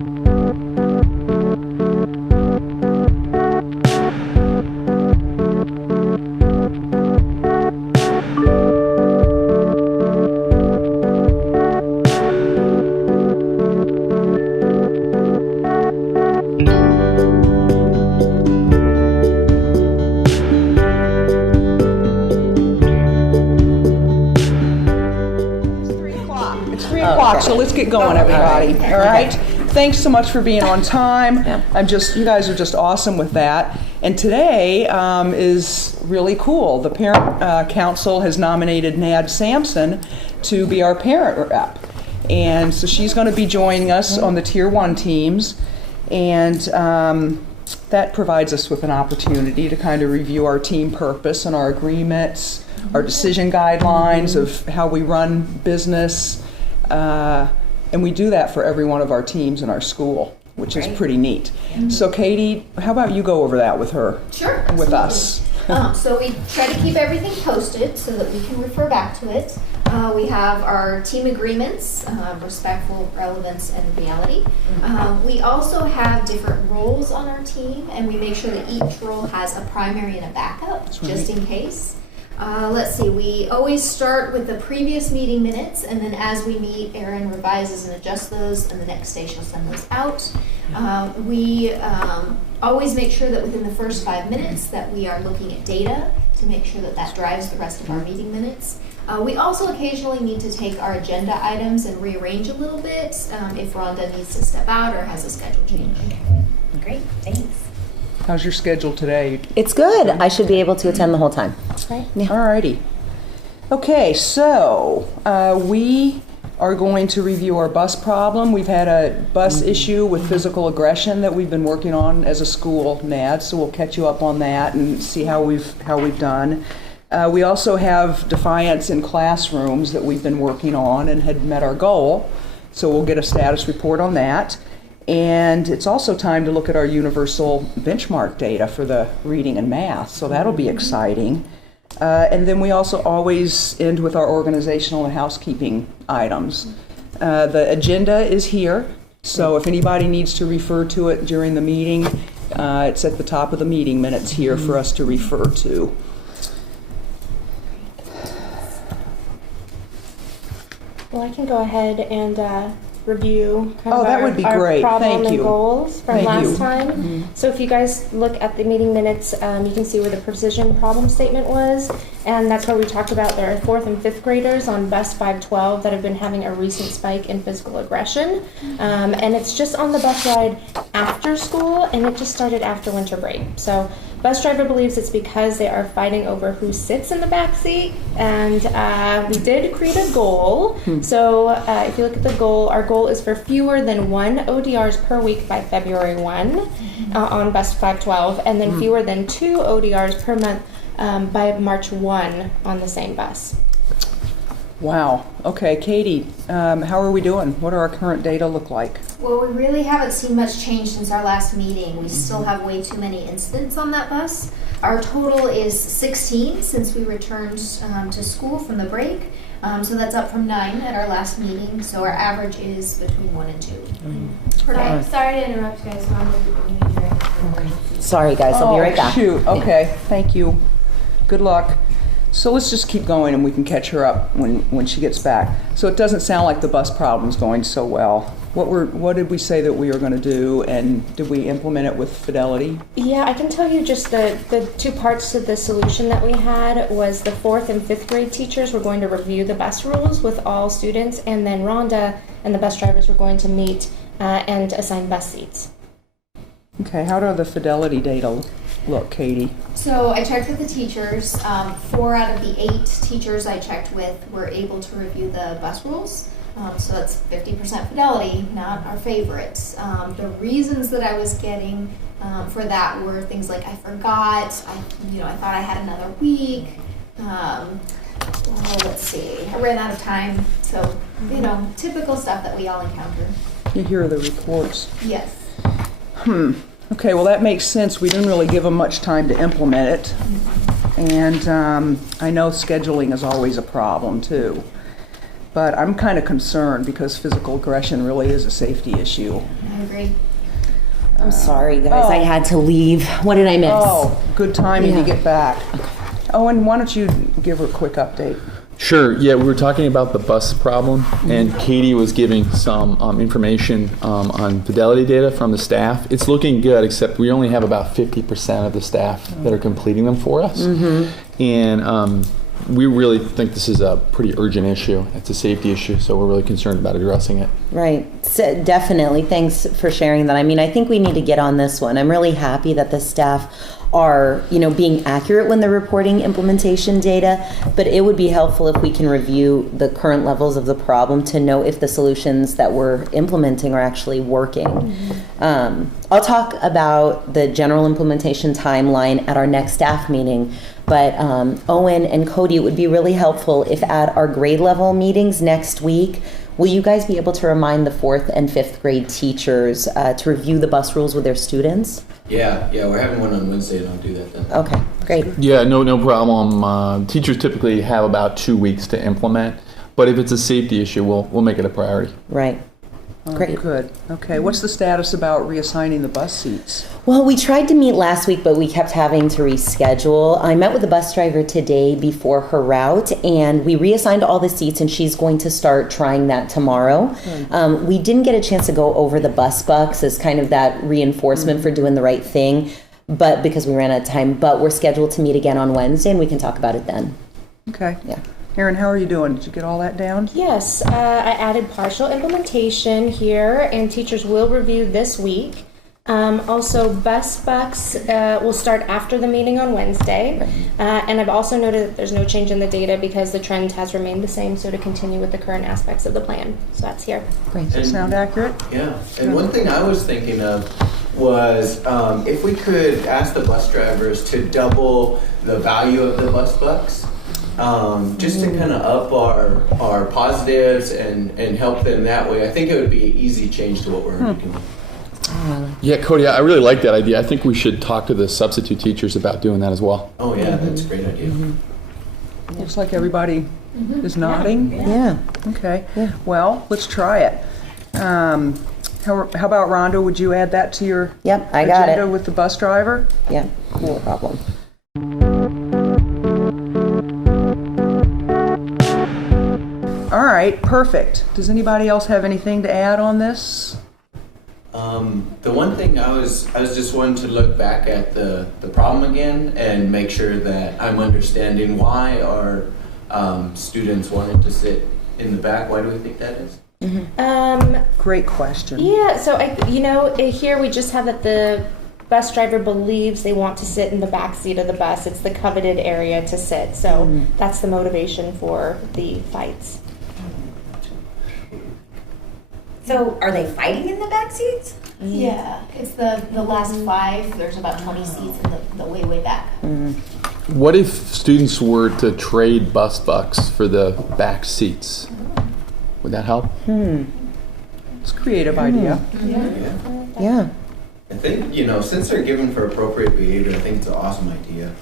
So let's get going, everybody. All right. Thanks so much for being on time. You guys are just awesome with that. And today is really cool. The Parent Council has nominated Nad Sampson to be our parent rep. And so she's going to be joining us on the Tier 1 teams. And that provides us with an opportunity to kind of review our team purpose and our agreements, our decision guidelines of how we run business. And we do that for every one of our teams in our school, which is pretty neat. So Katie, how about you go over that with her? Sure. With us. So we try to keep everything posted so that we can refer back to it. We have our team agreements, respectful, relevance, and reality. We also have different roles on our team, and we make sure that each role has a primary and a backup, just in case. Let's see, we always start with the previous meeting minutes, and then as we meet, Erin revises and adjusts those, and the next day she'll send those out. We always make sure that within the first 5 minutes that we are looking at data to make sure that that drives the rest of our meeting minutes. We also occasionally need to take our agenda items and rearrange a little bit if Rhonda needs to step out or has a schedule change. Great, thanks. How's your schedule today? It's good. I should be able to attend the whole time. Right. Yeah. All righty. Okay, so we are going to review our bus problem. We've had a bus issue with physical aggression that we've been working on as a school, NAD, so we'll catch you up on that and see how we've done. We also have defiance in classrooms that we've been working on and had met our goal, so we'll get a status report on that. And it's also time to look at our universal benchmark data for the reading and math, so that'll be exciting. And then we also always end with our organizational and housekeeping items. The agenda is here, so if anybody needs to refer to it during the meeting, it's at the top of the meeting minutes here for us to refer to. Well, I can go ahead and review kind of that would be great. our problem Thank and you. goals from Thank last you. time. So if you guys look at the meeting minutes, you can see where the precision problem statement was, and that's where we talked about there are 4th and 5th graders on bus 512 that have been having a recent spike in physical aggression, and it's just on the bus ride after school, and it just started after winter break. So bus driver believes it's because they are fighting over who sits in the back seat, and we did create a goal. So if you look at the goal, our goal is for fewer than 1 ODRs per week by February 1 on bus 512, and then fewer than 2 ODRs per month by March 1 on the same bus. Wow. Okay, Katie, how are we doing? What do our current data look like? Well, we really haven't seen much change since our last meeting. We still have way too many incidents on that bus. Our total is 16 since we returned to school from the break. So that's up from 9 at our last meeting. So our average is between 1 and 2. Sorry to interrupt you guys. Okay. Sorry, guys. I'll be right back. Shoot. Okay. Thank you. Good luck. So let's just keep going and we can catch her up when she gets back. So it doesn't sound like the bus problem's going so well. What did we say that we were going to do, and did we implement it with fidelity? Yeah, I can tell you just the 2 parts to the solution that we had was the 4th and 5th grade teachers were going to review the bus rules with all students, and then Rhonda and the bus drivers were going to meet and assign bus seats. Okay, how do the fidelity data look, Katie? So I checked with the teachers. 4 out of the 8 teachers I checked with were able to review the bus rules. So that's 50% fidelity, not our favorites. The reasons that I was getting for that were things like I forgot, I thought I had another week. Let's see, I ran out of time. So, typical stuff that we all encounter. You hear the reports. Yes. Okay, well that makes sense. We didn't really give them much time to implement it. And I know scheduling is always a problem too. But I'm kind of concerned because physical aggression really is a safety issue. I agree. I'm sorry, guys. Oh. I had to leave. What did I miss? Oh, good timing to Yeah. get back. Owen, why don't you give her a quick update? Sure. Yeah, we were talking about the bus problem, and Katie was giving some information on fidelity data from the staff. It's looking good, except we only have about 50% of the staff that are completing them for us. And we really think this is a pretty urgent issue. It's a safety issue, so we're really concerned about addressing it. Right. So definitely. Thanks for sharing that. I mean, I think we need to get on this one. I'm really happy that the staff are, being accurate when they're reporting implementation data, but it would be helpful if we can review the current levels of the problem to know if the solutions that we're implementing are actually working. I'll talk about the general implementation timeline at our next staff meeting, but Owen and Cody, it would be really helpful if at our grade level meetings next week, will you guys be able to remind the 4th and 5th grade teachers to review the bus rules with their students? Yeah, we're having one on Wednesday, and I'll do that then. Okay, great. Yeah, no problem. Teachers typically have about 2 weeks to implement, but if it's a safety issue, we'll make it a priority. Right. Oh, Great. Good. Okay, what's the status about reassigning the bus seats? Well, we tried to meet last week, but we kept having to reschedule. I met with the bus driver today before her route, and we reassigned all the seats, and she's going to start trying that tomorrow. We didn't get a chance to go over the bus bucks as kind of that reinforcement for doing the right thing, but because we ran out of time. But we're scheduled to meet again on Wednesday, and we can talk about it then. Okay. Yeah. Erin, how are you doing? Did you get all that down? Yes, I added partial implementation here, and teachers will review this week. Also, bus bucks will start after the meeting on Wednesday. And I've also noted that there's no change in the data because the trend has remained the same, so to continue with the current aspects of the plan. So that's here. Great. Does that sound accurate? Yeah, and one thing I was thinking of was if we could ask the bus drivers to double the value of the bus bucks, just to kind of up our positives and help them that way. I think it would be an easy change to what we're making. Yeah, Cody, I really like that idea. I think we should talk to the substitute teachers about doing that as well. Oh yeah, that's a great idea. Looks like everybody is nodding. Yeah. Okay. Yeah. Well, let's try it. How about Rhonda? Would you add that to your Yep, I got agenda it. with the bus driver? Yeah, no problem. All right, perfect. Does anybody else have anything to add on this? The one thing I was just wanting to look back at the problem again and make sure that I'm understanding why our students wanted to sit in the back. Why do we think that is? Great question. Yeah, so here we just have that the bus driver believes they want to sit in the back seat of the bus. It's the coveted area to sit. So that's the motivation for the fights. So are they fighting in the back seats? Yeah, it's the last 5. There's about 20 seats in the way back. What if students were to trade bus bucks for the back seats? Would that help? It's a creative idea. Yeah. I think, since they're given for appropriate behavior, I think it's an awesome idea.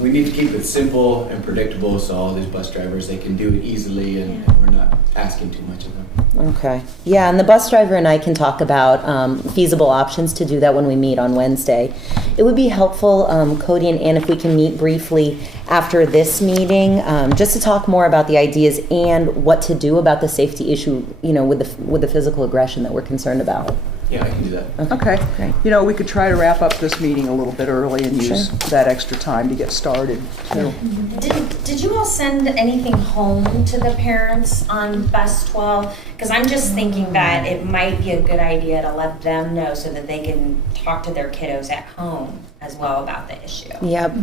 We need to keep it simple and predictable so all these bus drivers, they can do it easily and we're not asking too much of them. Okay. Yeah, and the bus driver and I can talk about feasible options to do that when we meet on Wednesday. It would be helpful, Cody and Ann, if we can meet briefly after this meeting, just to talk more about the ideas and what to do about the safety issue, with the physical aggression that we're concerned about. Yeah, I can do that. Okay. Great. We could try to wrap up this meeting a little bit early and use that extra time to get started, too. Did you all send anything home to the parents on bus 12? Because I'm just thinking that it might be a good idea to let them know so that they can talk to their kiddos at home as well about the issue. Yep.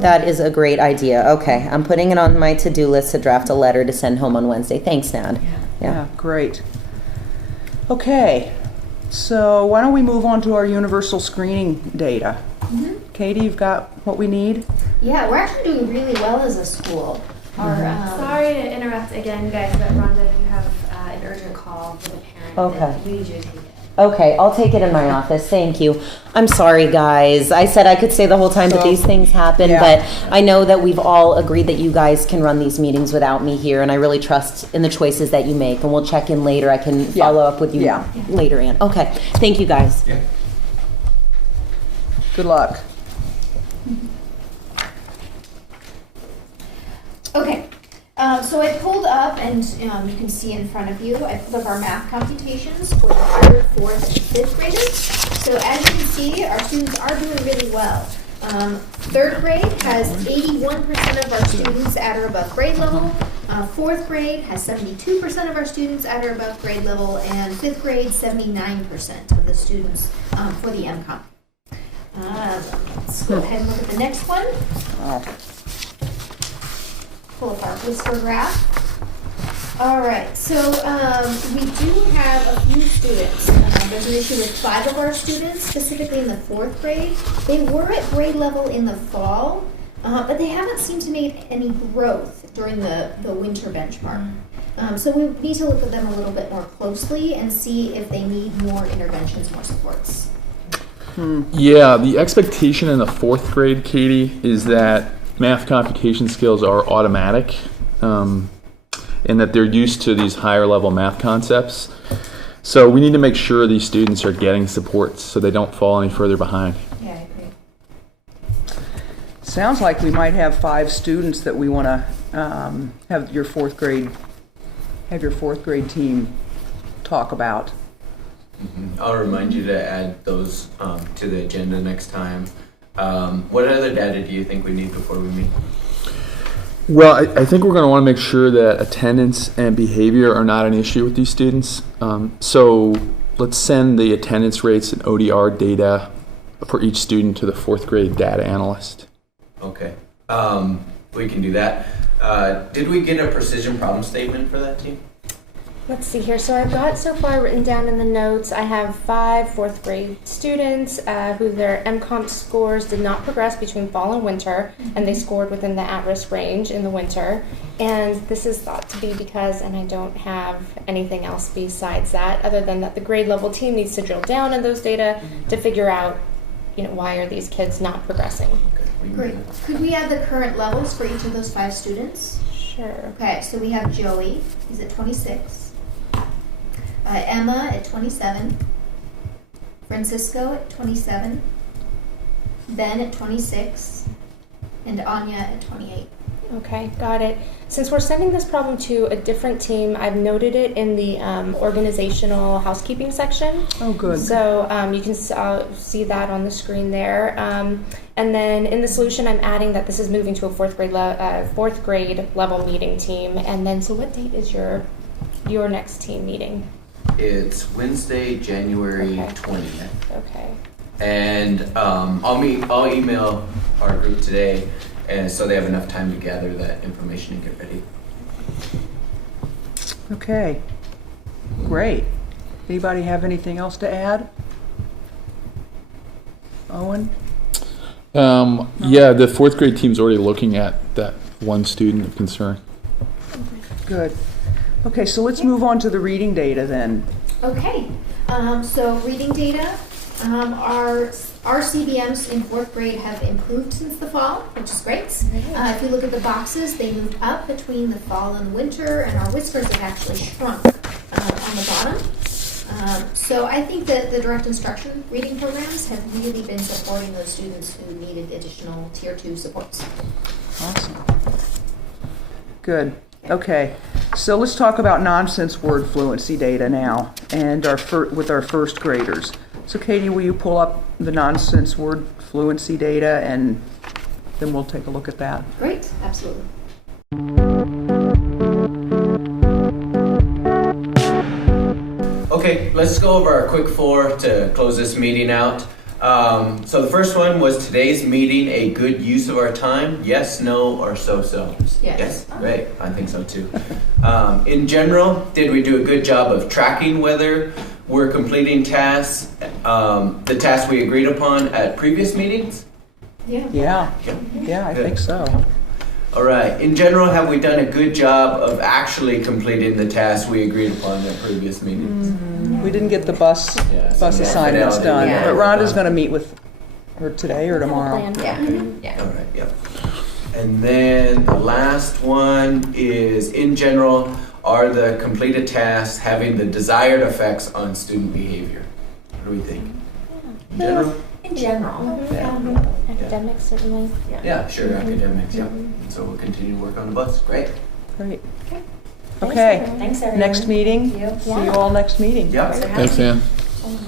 That is a great idea. Okay, I'm putting it on my to-do list to draft a letter to send home on Wednesday. Thanks, Nad. Yeah, great. Okay, so why don't we move on to our universal screening data? Katie, you've got what we need? Yeah, we're actually doing really well as a school. Our Sorry to interrupt again, guys, but Rhonda, you have an urgent call with a parent. Okay. that we need you to take it. Okay, I'll take it in my office. Thank you. I'm sorry, guys. I said I could stay the whole time, but So, these things happen. yeah. But I know that we've all agreed that you guys can run these meetings without me here, and I really trust in the choices that you make. And we'll check in later. I can Yeah. follow up with you Yeah. later, Ann. Okay. Thank you, guys. Yeah. Good luck. Okay, so I pulled up, and you can see in front of you, I pulled up our math computations for the 3rd, 4th, and 5th graders. So as you can see, our students are doing really well. 3rd grade has 81% of our students at or above grade level. 4th grade has 72% of our students at or above grade level, and 5th grade, 79% of the students for the MCOM. Let's go ahead and look at the next one. Oh, Pull up our Whisker graph. All right, so we do have a few students. There's an issue with 5 of our students, specifically in the 4th grade. They were at grade level in the fall, but they haven't seemed to make any growth during the winter benchmark. So we need to look at them a little bit more closely and see if they need more interventions, more supports. Yeah, the expectation in the 4th grade, Katie, is that math computation skills are automatic, and that they're used to these higher level math concepts. So we need to make sure these students are getting supports so they don't fall any further behind. Yeah, I agree. sounds like we might have 5 students that we want to have your 4th grade team talk about. I'll remind you to add those to the agenda next time. What other data do you think we need before we meet? Well, I think we're going to want to make sure that attendance and behavior are not an issue with these students. So let's send the attendance rates and ODR data for each student to the 4th grade data analyst. Okay, we can do that. Did we get a precision problem statement for that team? Let's see here. So I've got so far written down in the notes, I have 5 4th grade students who their MCOMP scores did not progress between fall and winter, and they scored within the at-risk range in the winter. And this is thought to be because, and I don't have anything else besides that, other than that the grade level team needs to drill down in those data to figure out, why are these kids not progressing? Great. Could we add the current levels for each of those 5 students? Sure. Okay, so we have Joey, he's at 26. Emma at 27. Francisco at 27. Ben at 26. And Anya at 28. Okay, got it. Since we're sending this problem to a different team, I've noted it in the organizational housekeeping section. Oh, good. So you can see that on the screen there. And then in the solution, I'm adding that this is moving to a 4th grade level meeting team. And then, so what date is your next team meeting? It's Wednesday, January Okay. 20th. Okay. And I'll email our group today, and so they have enough time to gather that information and get ready. Okay, great. Anybody have anything else to add? Owen? Yeah, the 4th grade team's already looking at that one student of concern. Good. Okay, so let's move on to the reading data then. Okay, so reading data, our CBMs in 4th grade have improved since the fall, which is great. If you look at the boxes, they moved up between the fall and the winter, and our whiskers have actually shrunk on the bottom. So I think that the direct instruction reading programs have really been supporting those students who needed additional Tier 2 supports. Awesome. Good. Okay, so let's talk about nonsense word fluency data now, and with our 1st graders. So Katie, will you pull up the nonsense word fluency data, and then we'll take a look at that. Great, absolutely. Okay, let's go over our quick 4 to close this meeting out. So the first one was today's meeting a good use of our time? Yes, no, or so-so? Yes? Great, I think so too. In general, did we do a good job of tracking whether we're completing tasks, the tasks we agreed upon at previous meetings? Yeah. Yeah, I think so. All right. In general, have we done a good job of actually completing the tasks we agreed upon at previous meetings? We didn't get the bus Yeah, bus some assignments fidelity. done, Yeah. but Rhonda's going to meet with her today or tomorrow. Yeah. Yeah. All right, yep. And then the last one is, in general, are the completed tasks having the desired effects on student behavior? What do we think? In general? In general. Yeah. Academics, certainly. Yeah, sure, academics, yeah. And so we'll continue to work on the bus, great. Great. Thanks, Okay, everyone. Thanks, everyone. next meeting. Thank you. See you all next meeting. Yep. Thanks, Ann. Oh,